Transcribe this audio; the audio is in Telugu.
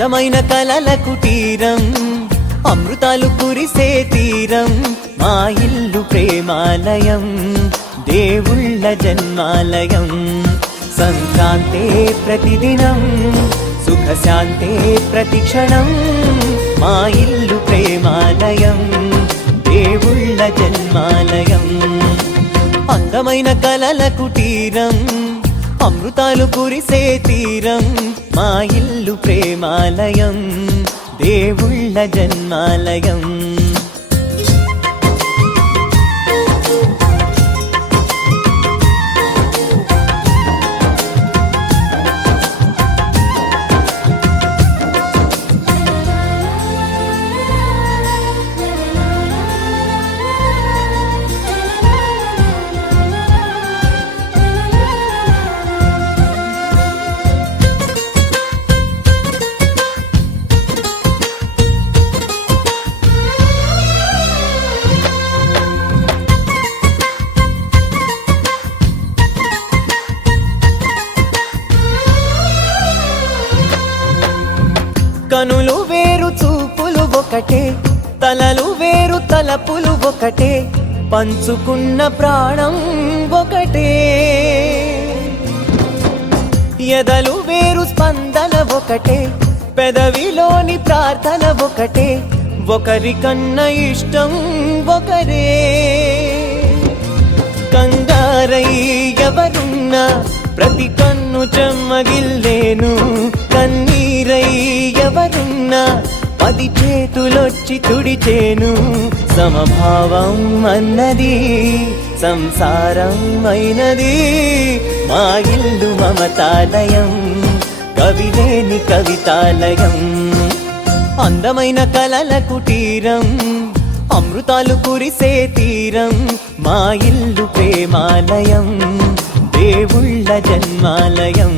అందమైన కలల కుటీరం, అమృతాలు కురిసే తీరం, మా ఇల్లు ప్రేమాలయం, దేవుళ్ళ జన్మాలయం. సంక్రాంతే ప్రతిదినం, సుఖశాంతే ప్రతిక్షణం, మా ఇల్లు ప్రేమాలయం, దేవుళ్ళ జన్మాలయం. అందమైన కలల కుటీరం, అమృతాలు కురిసే తీరం, మా ఇల్లు ప్రేమాలయం, దేవుళ్ళ జన్మాలయం. కనులు వేరు చూపులు ఒకటే, తలలు వేరు తలపులు ఒకటే, పంచుకున్న ప్రాణం ఒకటే. ఎదలు వేరు స్పందన ఒకటే, పెదవిలోని ప్రార్థన ఒకటే, ఒకరికన్నా ఇష్టం ఒకరే. కంగారై ఎవరున్నా ప్రతి కన్ను చెమ్మగిల్లేను, కన్నీరై ఎవరున్నా 10 చేతులొచ్చి తుడిచేను. సమభావం అన్నది సంసారం అయినది, మా ఇల్లు మమతాలయం, కవిలేని కవితాలయం. అందమైన కలల కుటీరం, అమృతాలు కురిసే తీరం, మా ఇల్లు ప్రేమాలయం, దేవుళ్ళ జన్మాలయం.